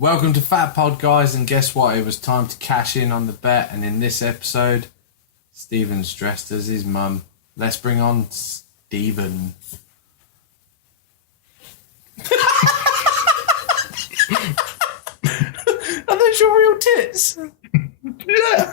Welcome to Fatpod, guys, and guess what? It was time to cash in on the bet, and in this episode, Stephen's dressed as his mum. Let's bring on Stephen. Are those your real tits? Yeah.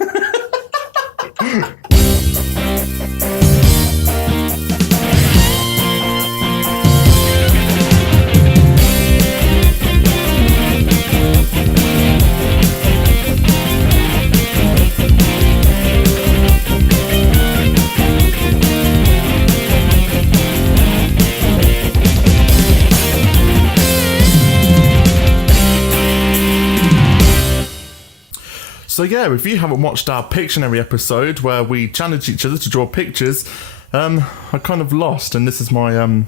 So yeah, if you haven't watched our Pictionary episode where we challenged each other to draw pictures, I kind of lost, and this is my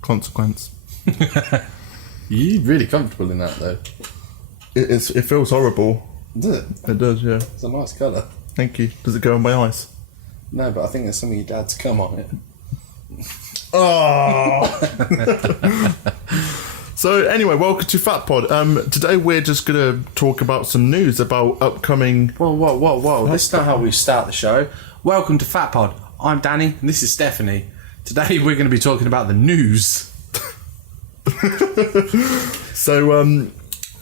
consequence. You're really comfortable in that, though. It feels horrible. Does it? It does, yeah. It's a nice colour. Thank you. Does it go on my eyes? No, but I think there's some of your dad's cum on it. Oh! So anyway, welcome to Fatpod. Today we're just going to talk about some news about upcoming... Whoa. This is not how we start the show. Welcome to Fatpod. I'm Danny, and this is Stephanie. Today we're going to be talking about the news. So, a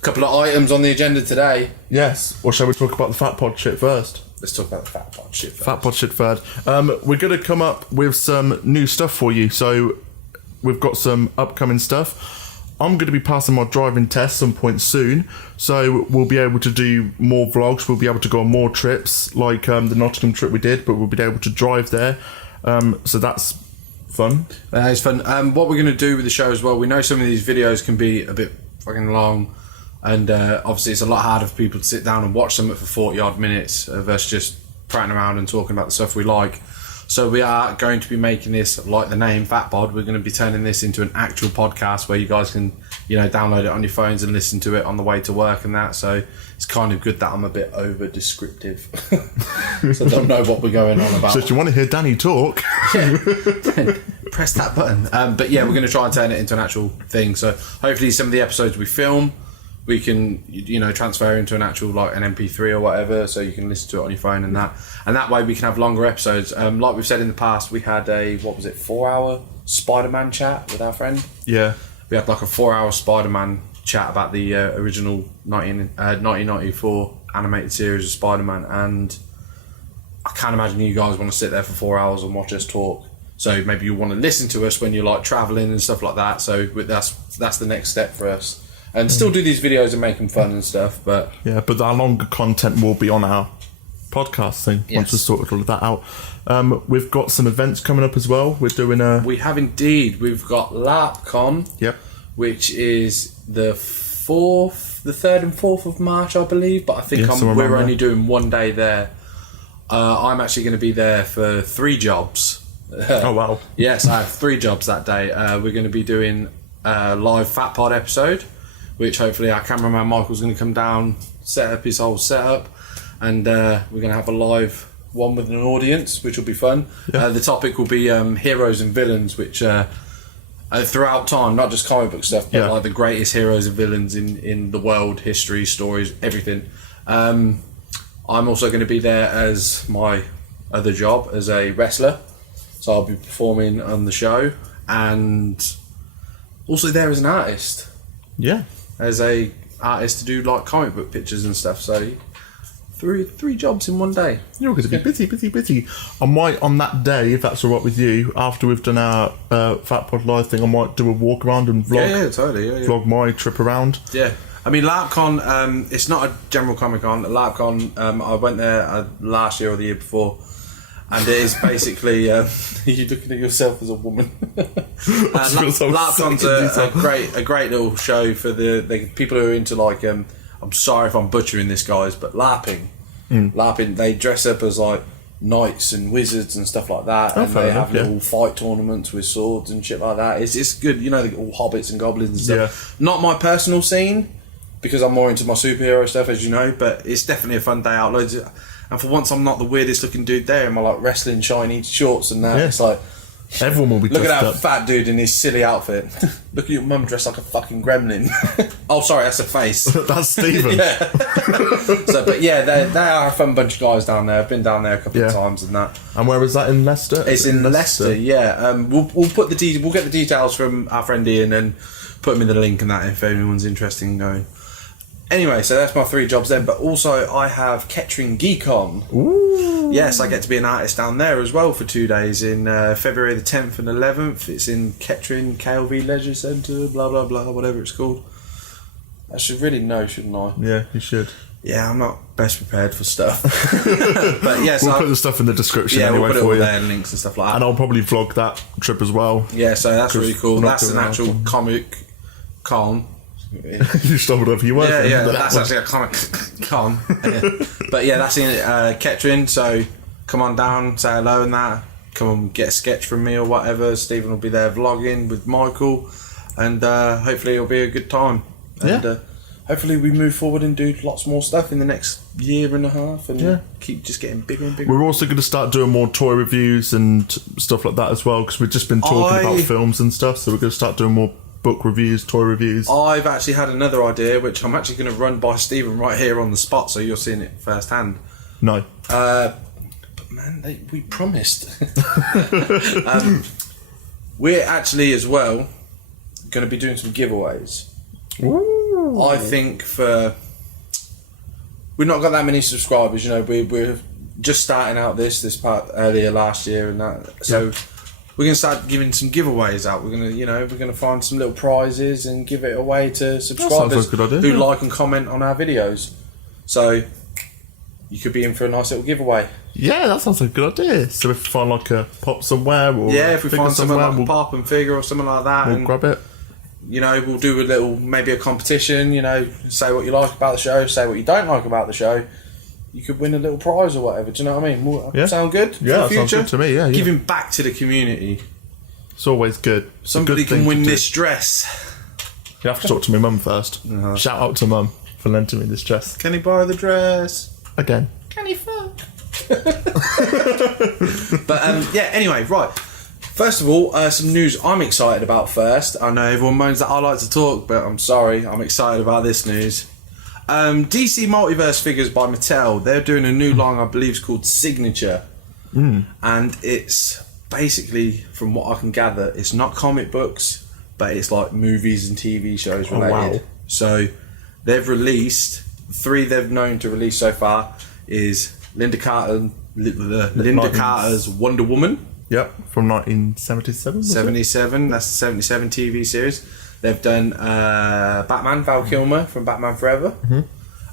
couple of items on the agenda today. yes. Or shall we talk about the Fatpod shit first? Let's talk about the Fatpod shit first. Fatpod shit first. We're going to come up with some new stuff for you. So we've got some upcoming stuff. I'm going to be passing my driving test some point soon, so we'll be able to do more vlogs. We'll be able to go on more trips, like the Nottingham trip we did, but we'll be able to drive there. So that's fun. It's fun. What we're going to do with the show as well, we know some of these videos can be a bit fucking long, and obviously it's a lot harder for people to sit down and watch something for 40 odd minutes of us just prattling around and talking about the stuff we like. So we are going to be making this, like the name, Fatpod. We're going to be turning this into an actual podcast where you guys can, download it on your phones and listen to it on the way to work and that. So it's kind of good that I'm a bit over-descriptive. So I don't know what we're going on about. So if you want to hear Danny talk... Yeah, press that button. But yeah, we're going to try and turn it into an actual thing. So hopefully some of the episodes we film, we can, transfer into an actual, like an MP3 or whatever, so you can listen to it on your phone and that. And that way we can have longer episodes. Like we've said in the past, we had a, 4-hour Spider-Man chat with our friend. Yeah. We had like a 4-hour Spider-Man chat about the original 1994 animated series of Spider-Man, and I can't imagine you guys want to sit there for 4 hours and watch us talk. So maybe you want to listen to us when you're like travelling and stuff like that. So that's the next step for us. And still do these videos and make them fun and stuff, but... Yeah, but our longer content will be on our podcast thing, once we've sorted all of that out. We've got some events coming up as well. We're doing a... We have indeed. We've got LARPCon, Yep. which is the 3rd and 4th of March, I believe, but I think we're only doing one day there. I'm actually going to be there for 3 jobs. Oh, wow. Yes, I have 3 jobs that day. We're going to be doing a live Fatpod episode, which hopefully our cameraman Michael's going to come down, set up his whole setup, and we're going to have a live one with an audience, which will be fun. Yeah. The topic will be heroes and villains, which throughout time, not just comic book stuff, but like the greatest heroes and villains in the world, history, stories, everything. I'm also going to be there as my other job as a wrestler, so I'll be performing on the show, and also there as an artist. Yeah. As a artist to do like comic book pictures and stuff. So three jobs in one day. You're going to be busy. I might, on that day, if that's all right with you, after we've done our Fatpod Live thing, I might do a walk around and vlog. Yeah, totally. Yeah. Vlog my trip around. Yeah. I mean, LARPCon, it's not a general Comic Con. LARPCon, I went there last year or the year before, and it is basically you're looking at yourself as a woman. LARPCon's a great little show for the people who are into like I'm sorry if I'm butchering this, guys, but LARPing. LARPing, they dress up as like knights and wizards and stuff like that, and they have little fight tournaments with swords and shit like that. It's good, all hobbits and goblins and stuff. Not my personal scene, because I'm more into my superhero stuff, as you know, but it's definitely a fun day out. And for once, I'm not the weirdest looking dude there in my like wrestling shiny shorts and that. It's like Everyone will be Look at dressed that up. fat dude in his silly outfit. Look at your mum dressed like a fucking gremlin. Oh, sorry, that's a face. That's Stephen. Yeah. But yeah, they are a fun bunch of guys down there. I've been down there a couple of times and that. And where is that, in Leicester? It's in Leicester, yeah. We'll put we'll get the details from our friend Ian and put them in the link and that if anyone's interested in going. Anyway, so that's my 3 jobs then. But also, I have Kettering Geek On. Ooh. Yes, I get to be an artist down there as well for 2 days in February the 10th and 11th. It's in Kettering KLV Leisure Centre, blah blah blah, whatever it's called. I should really know, shouldn't I? Yeah, you should. Yeah, I'm not best prepared for stuff. But yes, we'll put the stuff in the description we'll anyway put it for all you. there, links and stuff like that. And I'll probably vlog that trip as well. Yeah, so that's really cool. That's an actual often. comic con. You stumbled over your words. Yeah, that's actually a comic con. But yeah, that's in Kettering, so come on down, say hello and that. Come and get a sketch from me or whatever. Stephen will be there vlogging with Michael, and hopefully it'll be a good time. And hopefully we move forward and do lots more stuff in the next year and a half, and keep just getting bigger and bigger. We're also going to start doing more toy reviews and stuff like that as well, because we've just been talking about films and stuff, so we're going to start doing more book reviews, toy reviews. I've actually had another idea, which I'm actually going to run by Stephen right here on the spot, so you're seeing it firsthand. No. But man, we promised. We're actually as well going to be doing some giveaways. Ooh. I think we've not got that many subscribers. You know, we're just starting out this part earlier last year and that. So we're going to start giving some giveaways out. We're going to find some little prizes and give it away to subscribers like a good idea, who like and comment on our videos. So you could be in for a nice little giveaway. Yeah, that sounds like a good idea. So if we find like a pop somewhere, or if we find something like we'll a pop and figure or something like that, we'll grab it. You know, we'll do maybe a competition. You know, say what you like about the show, say what you don't like about the show. You could win a little prize or whatever. Do you know what I mean? Sound good? Yeah, for the that sounds future? good to me. Yeah, Giving back to the community. It's always good. It's Somebody a good can thing win to do. this dress. You have to talk to my mum first. Shout out to mum for lending me this dress. Can he borrow the dress? Again. Can he fuck? But anyway, right. First of all, some news I'm excited about first. I know everyone moans that I like to talk, but I'm sorry, I'm excited about this news. DC Multiverse figures by Mattel, they're doing a new line, I believe it's called Signature. And it's basically, from what I can gather, it's not comic books, but it's like movies and TV shows related. Wow. So they've released, 3 they've known to release so far is Linda Carter's Wonder Woman. Yep, from 1977. 77, that's the 77 TV series. They've done Batman, Val Kilmer from Batman Forever,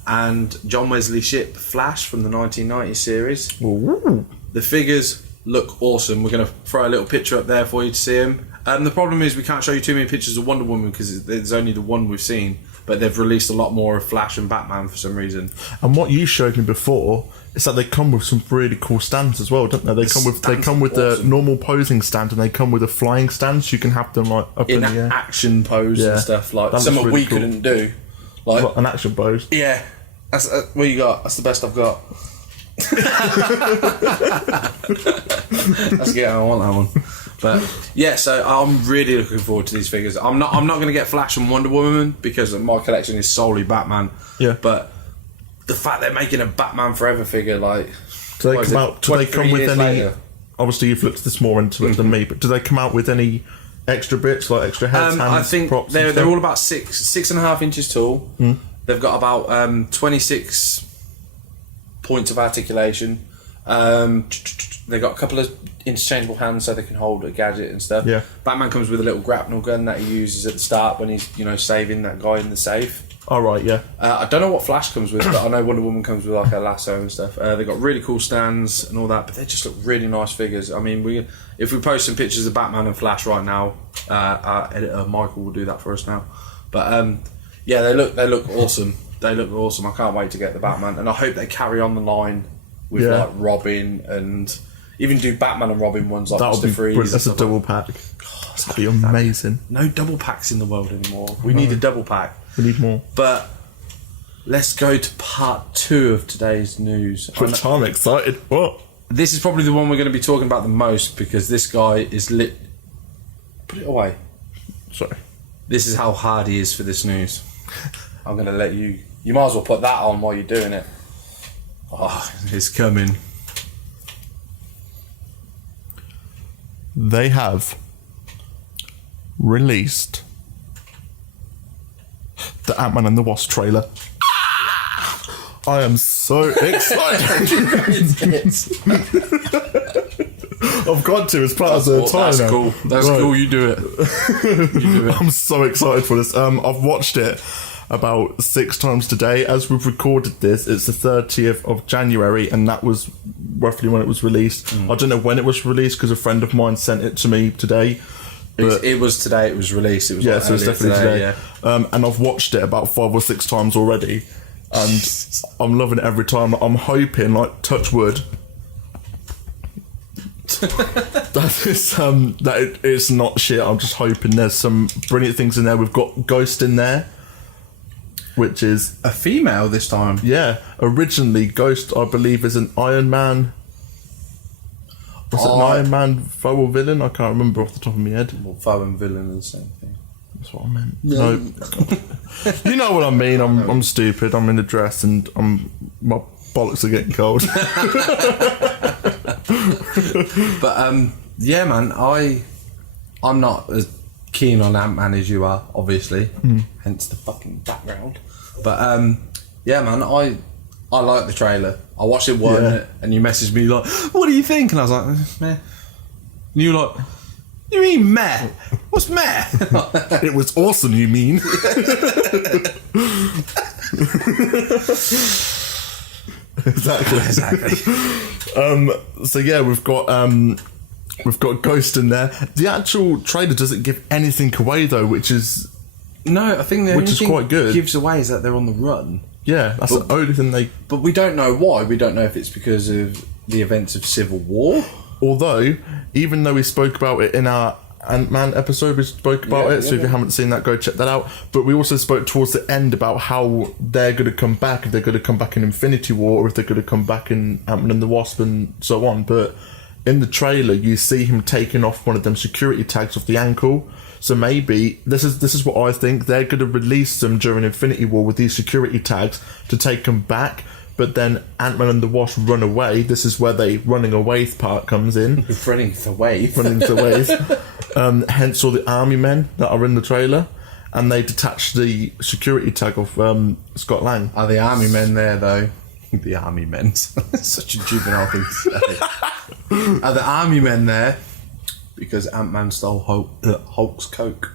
and John Wesley Shipp Flash from the 1990 series. Ooh. The figures look awesome. We're going to throw a little picture up there for you to see them. The problem is we can't show you too many pictures of Wonder Woman because there's only the one we've seen, but they've released a lot more of Flash and Batman for some reason. And what you showed me before is that they come with some really cool stands as well, don't they? They come with the awesome. normal posing stand, and they come with a flying stand, so you can have them like up in the air. Action pose and stuff, like That something looks we really cool. couldn't do. Like What, an action pose. yeah, that's what you got. That's the best I've got. That's good. I want that one. But yeah, so I'm really looking forward to these figures. I'm not going to get Flash and Wonder Woman because my collection is solely Batman. Yeah. But the fact they're making a Batman Forever figure, like, Do they come out? Do they 23 come with years any? later? Obviously, you've looked this more into it than me, but do they come out with any extra bits, like extra heads, hands, I think props? they're all about 6.5 inches tall. They've got about 26 points of articulation. They've got a couple of interchangeable hands so they can hold a gadget and stuff. Yeah. Batman comes with a little grapnel gun that he uses at the start when he's saving that guy in the safe. All right, yeah. I don't know what Flash comes with, but I know Wonder Woman comes with like a lasso and stuff. They've got really cool stands and all that, but they just look really nice figures. I mean, if we post some pictures of Batman and Flash right now, our editor Michael will do that for us now. But yeah, they look awesome. They look awesome. I can't wait to get the Batman, and I hope they carry on the line with like Robin and even do Batman and Robin ones like That'll Mr. be Freeze. brilliant. That's a double pack. That'd be amazing. No double packs in the world anymore. We need a double pack. We need more. But let's go to part 2 of today's news. Which I'm excited. What? this is probably the one we're going to be talking about the most because this guy is lit. Put it away. Sorry. This is how hard he is for this news. I'm going to let you. You might as well put that on while you're doing it. Oh, it's coming. They have released the Ant-Man and the Wasp trailer. I am so excited. I've got to. It's part of the time That's now. cool. That's cool. You do it. You do it. I'm so excited for this. I've watched it about 6 times today. As we've recorded this, it's the 30th of January, and that was roughly when it was released. I don't know when it was released because a friend of mine sent it to me today. It was today. It was released. It was Yeah, so it's definitely today. Yeah. And I've watched it about 5 or 6 times already, and I'm loving it every time. I'm hoping, like, touch wood, that it's not shit. I'm just hoping there's some brilliant things in there. We've got Ghost in there, which is a female this time. Yeah, originally Ghost, I believe, is an Iron Man. Was it an Iron Man foe or villain? I can't remember off the top of my head. Well, foe and villain are the same thing. That's what I meant. No, you know what I mean. I'm stupid. I'm in a dress and my bollocks are getting cold. But yeah, man, I'm not as keen on Ant-Man as you are, obviously. Hence the fucking background. But yeah, man, I like the trailer. I watched it and you messaged me like, "What do you think?" And I was like, "Meh." And you were like, "You mean meh? What's meh?" It was awesome. You mean? Exactly. So yeah, we've got Ghost in there. The actual trailer doesn't give anything away though, which is no. I think the only thing quite good. Gives away is that they're on the run. Yeah, that's the only thing they. But we don't know why. We don't know if it's because of the events of Civil War. Although, even though we spoke about it in our Ant-Man episode, we spoke about it, so if you haven't seen that, go check that out. But we also spoke towards the end about how they're going to come back, if they're going to come back in Infinity War, or if they're going to come back in Ant-Man and the Wasp and so on. But in the trailer, you see him taking off one of them security tags off the ankle. So maybe, this is what I think, they're going to release them during Infinity War with these security tags to take them back. But then Ant-Man and the Wasp run away. This is where the running away part comes in. Running the wave. Running the wave. Hence all the army men that are in the trailer. And they detach the security tag of Scott Lang. Are the army men there, though? The army men. Such a juvenile thing to say. Are the army men there? Because Ant-Man stole Hulk's coke.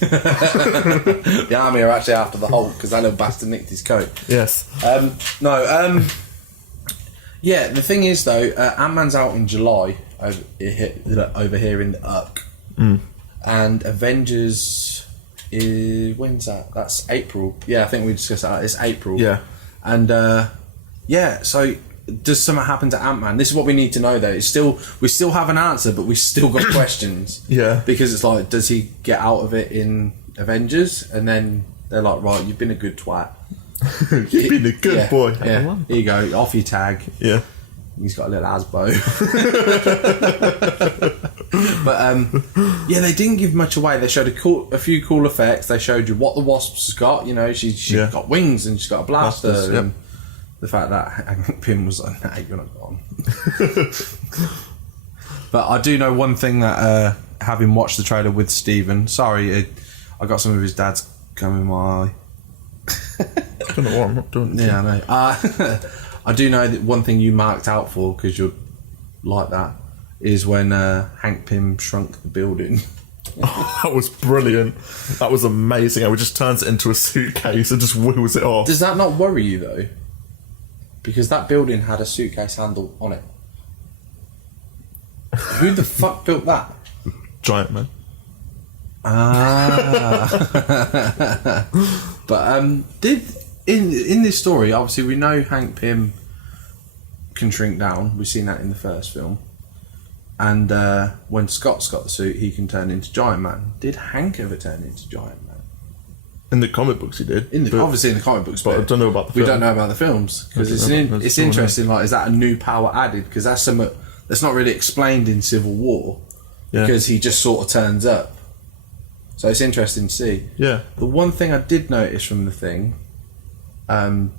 The army are actually after the Hulk because that little bastard nicked his coat. Yes. Yeah, the thing is though, Ant-Man's out in July over here in the UC. And Avengers is, when's that? That's April. Yeah, I think we discussed that. It's April. Yeah. And yeah, so does something happen to Ant-Man? This is what we need to know though. We still have an answer, but we've still got questions. Yeah. Because it's like, does he get out of it in Avengers? And then they're like, right, you've been a good twat. You've been a good boy. Yeah. Here you go, off your tag. Yeah. He's got a little asbo. But yeah, they didn't give much away. They showed a few cool effects. They showed you what the Wasp's got. You know, she's got wings and she's got a blaster. Blasters, and the fact that Hank Pym was like, "Nah, you're not gone." But I do know one thing that having watched the trailer with Stephen. Sorry, I got some of his dad's coming in my eye. I don't know what I'm not doing. Yeah, I know. I do know that one thing you marked out for, because you're like that, is when Hank Pym shrunk the building. Oh, that was brilliant. That was amazing. How he just turns it into a suitcase and just wheels it off. Does that not worry you though? Because that building had a suitcase handle on it. Who the fuck built that? Giant Man. But did in this story, obviously we know Hank Pym can shrink down. We've seen that in the first film. And when Scott's got the suit, he can turn into Giant Man. Did Hank ever turn into Giant Man? In the comic books, he did. Obviously in the comic books, but I don't know about the film. We don't know about the films because it's interesting. Like, is that a new power added? Because that's something that's not really explained in Civil War. Because he just sort of turns up. So it's interesting to see. Yeah. The one thing I did notice from the thing,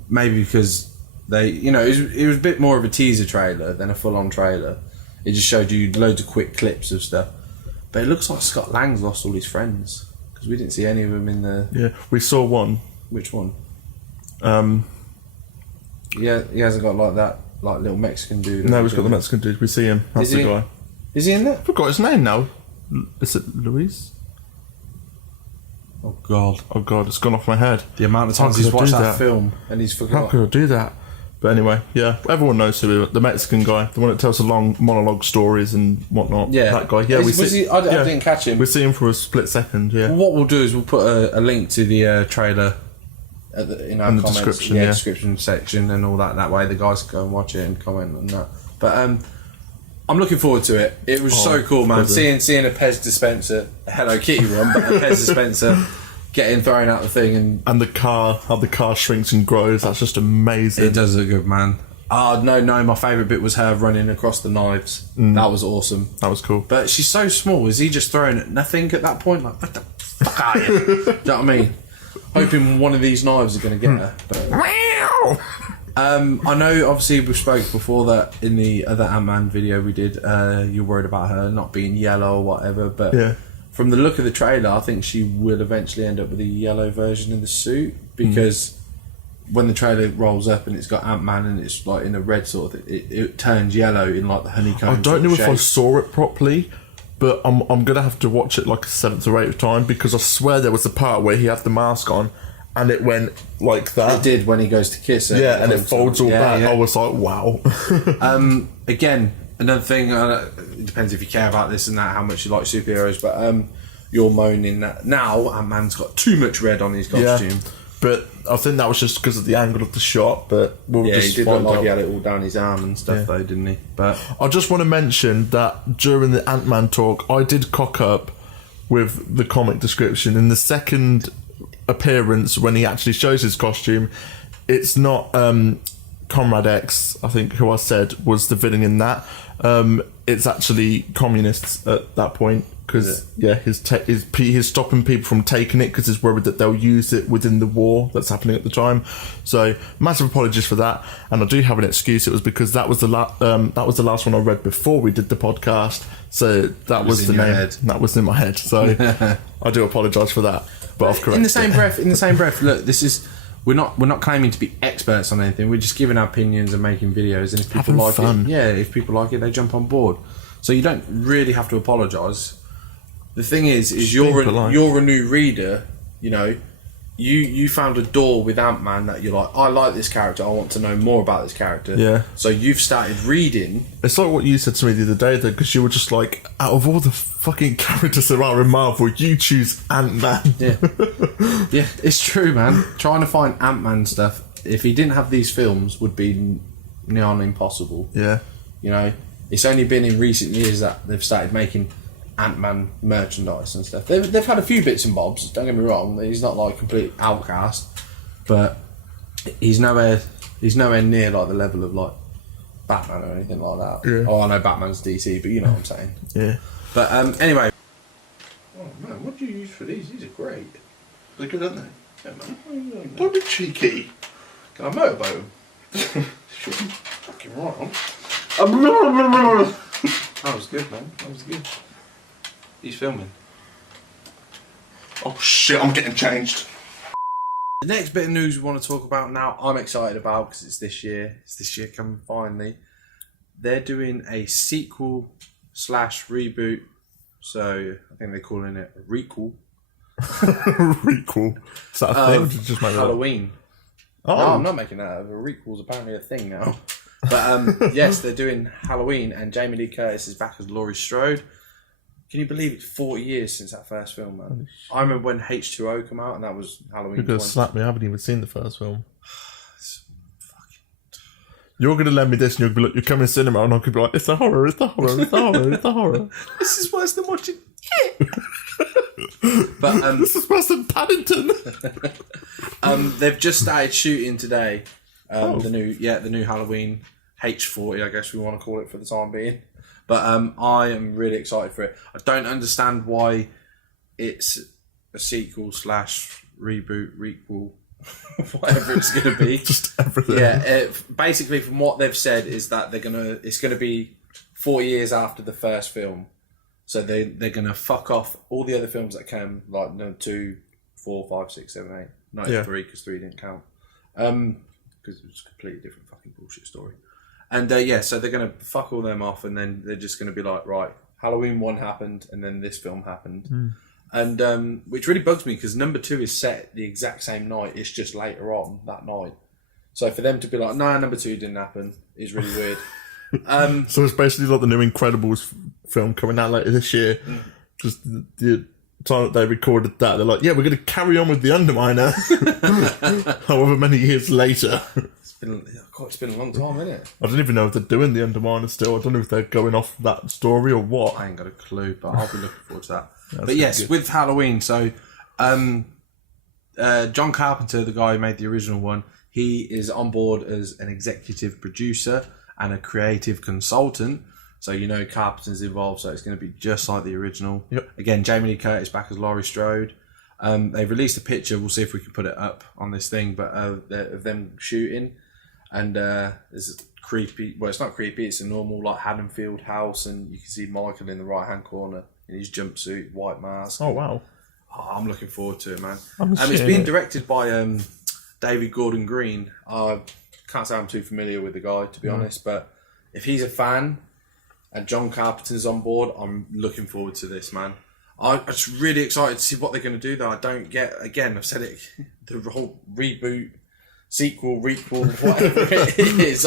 maybe because it was a bit more of a teaser trailer than a full-on trailer. It just showed you loads of quick clips of stuff. But it looks like Scott Lang's lost all his friends because we didn't see any of them in the. Yeah, we saw one. Which one? Yeah, he hasn't got like that, like little Mexican dude. No, he's got the Mexican dude. We see him. That's the guy. Is he in there? I forgot his name now. Is it Luis? Oh God! Oh God! It's gone off my head. The amount of times he's watched that film and he's forgot. How could I do that? But anyway, yeah, everyone knows who the Mexican guy, the one that tells the long monologue stories and whatnot. Yeah, that guy. Yeah, I didn't catch him. We see him for a split second. Yeah. Well, what we'll do is we'll put a link to the trailer in our comments, description, description section and all that. That way, the guys can go and watch it and comment on that. But I'm looking forward to it. It was so cool, man. Seeing a Pez dispenser, a Hello Kitty one, but a Pez dispenser getting thrown out the thing and the car, how the car shrinks and grows. That's just amazing. It does look good, man. No, my favourite bit was her running across the knives. That was awesome. That was cool. But she's so small. Is he just throwing at nothing at that point? Like, what the fuck are you? Do you know what I mean? Hoping one of these knives are going to get her. But, I know, obviously, we spoke before that in the other Ant-Man video we did. You're worried about her not being yellow or whatever, but from the look of the trailer, I think she will eventually end up with a yellow version of the suit because when the trailer rolls up and it's got Ant-Man and it's like in a red sort of thing, it turns yellow in like the honeycomb. I don't know if I saw it properly, but I'm gonna have to watch it like a 7th or 8th time because I swear there was a part where he had the mask on and it went like that. It did when he goes to kiss her. Yeah, and it folds all back. I was like, wow. Again, another thing, it depends if you care about this and that, how much you like superheroes, but you're moaning that now Ant-Man's got too much red on his costume. Yeah, but I think that was just because of the angle of the shot, but we'll just he did look like he had it all down his arm and stuff though, didn't he? But I just want to mention that during the Ant-Man talk, I did cock up with the comic description. In the second appearance, when he actually shows his costume, it's not Comrade X, I think, who I said was the villain in that. It's actually communists at that point because he's stopping people from taking it because he's worried that they'll use it within the war that's happening at the time. So massive apologies for that, and I do have an excuse. It was because that was the last one I read before we did the podcast, so that was the name that was in my head. So I do apologise for that, but I've corrected in the same breath, look, this is. We're not claiming to be experts on anything. We're just giving our opinions and making videos. And if people like it, if people like it, they jump on board. So you don't really have to apologise. The thing is you're a new reader. You know, you found a door with Ant-Man that you're like, I like this character. I want to know more about this character. Yeah. So you've started reading. It's like what you said to me the other day, though, because you were just like, out of all the fucking characters there are in Marvel, you choose Ant-Man. Yeah. Yeah, it's true, man. Trying to find Ant-Man stuff, if he didn't have these films, would be nearly impossible. Yeah. You know, it's only been in recent years that they've started making Ant-Man merchandise and stuff. They've had a few bits and bobs, don't get me wrong. He's not like a complete outcast, but he's nowhere near like the level of like Batman or anything like that. Yeah. Oh, I know Batman's DC, but you know what I'm saying. Yeah. But anyway. Oh man, what do you use for these? These are great. They're good, aren't they? Yeah, man. Don't be cheeky. Can I motorboat them? Fucking right on. That was good, man. That was good. He's filming. Oh shit, I'm getting changed. The next bit of news we want to talk about now, I'm excited about because it's this year. It's this year coming finally. They're doing a sequel / reboot. So I think they're calling it a requel. Requel. Is that a thing? Just make Halloween. Oh. No, I'm not making that up. A requel's apparently a thing now. But yes, they're doing Halloween, and Jamie Lee Curtis is back as Laurie Strode. Can you believe it's 40 years since that first film, man? I remember when H2O came out, and that was Halloween. You're going to slap me. I haven't even seen the first film. You're going to lend me this, and you're going to be like, you're coming to cinema, and I'm going to be like, it's a horror, it's a horror, it's a horror, it's a horror. This is worse than watching it. But this is worse than Paddington. they've just started shooting today. The new Halloween H40, I guess we want to call it for the time being. But I am really excited for it. I don't understand why it's a sequel / reboot, requel, whatever it's going to be. Just everything. Yeah, basically from what they've said is that it's going to be 4 years after the first film. So they're going to fuck off all the other films that came, like 2, 4, 5, 6, 7, 8. Not 3, because 3 didn't count. Because it was a completely different fucking bullshit story. And so they're going to fuck all them off, and then they're just going to be like, right, Halloween 1 happened, and then this film happened. And which really bugs me, because number 2 is set the exact same night, it's just later on that night. So for them to be like, no, number 2 didn't happen, is really weird. So it's basically like the new Incredibles film coming out later this year. Just the time that they recorded that, they're like, yeah, we're going to carry on with the Underminer. However many years later. It's been a long time, isn't it? I don't even know if they're doing the Underminer still. I don't know if they're going off that story or what. I ain't got a clue, but I'll be looking forward to that. But yes, good. With Halloween, so John Carpenter, the guy who made the original one, he is on board as an executive producer and a creative consultant. So Carpenter's involved, so it's going to be just like the original. Yep. Again, Jamie Lee Curtis back as Laurie Strode. They've released a picture. We'll see if we can put it up on this thing, but of them shooting. And there's a creepy. Well, it's not creepy. It's a normal like Haddonfield house, and you can see Michael in the right hand corner in his jumpsuit, white mask. Oh wow! I'm looking forward to it, man. It's being directed by David Gordon Green. I can't say I'm too familiar with the guy, to be honest, but if he's a fan and John Carpenter's on board, I'm looking forward to this, man. I'm just really excited to see what they're going to do, though. I don't get, again, I've said it, the whole reboot, sequel, requel, whatever it is.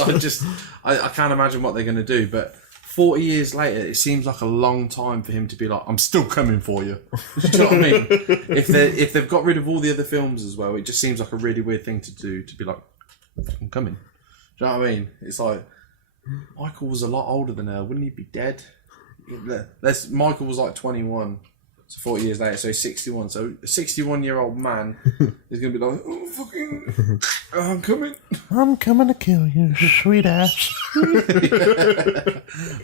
I can't imagine what they're going to do, but 40 years later, it seems like a long time for him to be like, I'm still coming for you. Do you know what I mean? If they've got rid of all the other films as well, it just seems like a really weird thing to do, to be like, I'm coming. Do you know what I mean? It's like, Michael was a lot older than her. Wouldn't he be dead? Michael was like 21. So 40 years later, so he's 61. So a 61-year-old man is going to be like, oh, fucking, I'm coming. I'm coming to kill you, sweet ass.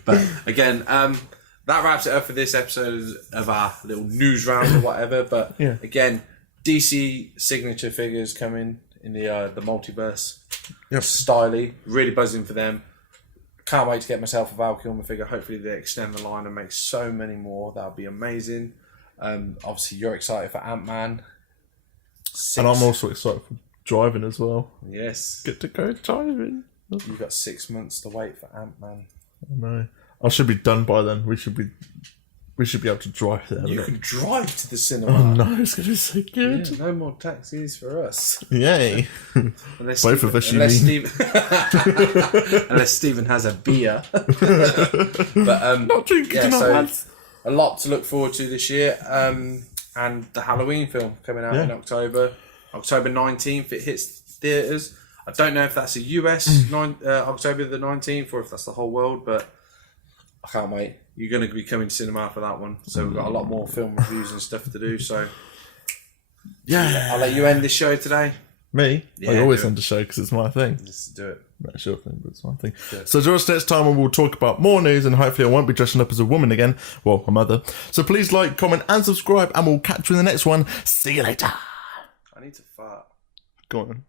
But again, that wraps it up for this episode of our little news round or whatever. But again, DC signature figures coming in the multiverse. Yep. Styly, really buzzing for them. Can't wait to get myself a Val Kilmer figure. Hopefully they extend the line and make so many more. That'll be amazing. Obviously you're excited for ANTMAN. And I'm also excited for driving as well. Yes. Get to go driving. You've got 6 months to wait for ANTMAN. I know. I should be done by then. We should be able to drive there. You can drive to the cinema. Oh no, it's going to be so good. Yeah, no more taxis for us. Yay. Both of us, you mean. Unless Stephen has a beer. But not drinking tonight. A lot to look forward to this year. And the Halloween film coming out in October. October 19th, it hits theatres. I don't know if that's a US October the 19th or if that's the whole world, but I can't wait. You're going to be coming to cinema for that one. So we've got a lot more film reviews and stuff to do. So yeah, I'll let you end this show today. Me? Yeah, I always end the show because it's my thing. Just do it. That's your thing, but it's my thing. Good. So join us next time when we'll talk about more news, and hopefully I won't be dressing up as a woman again. Well, a mother. So please like, comment and subscribe, and we'll catch you in the next one. See you later. I need to fart. Go on then.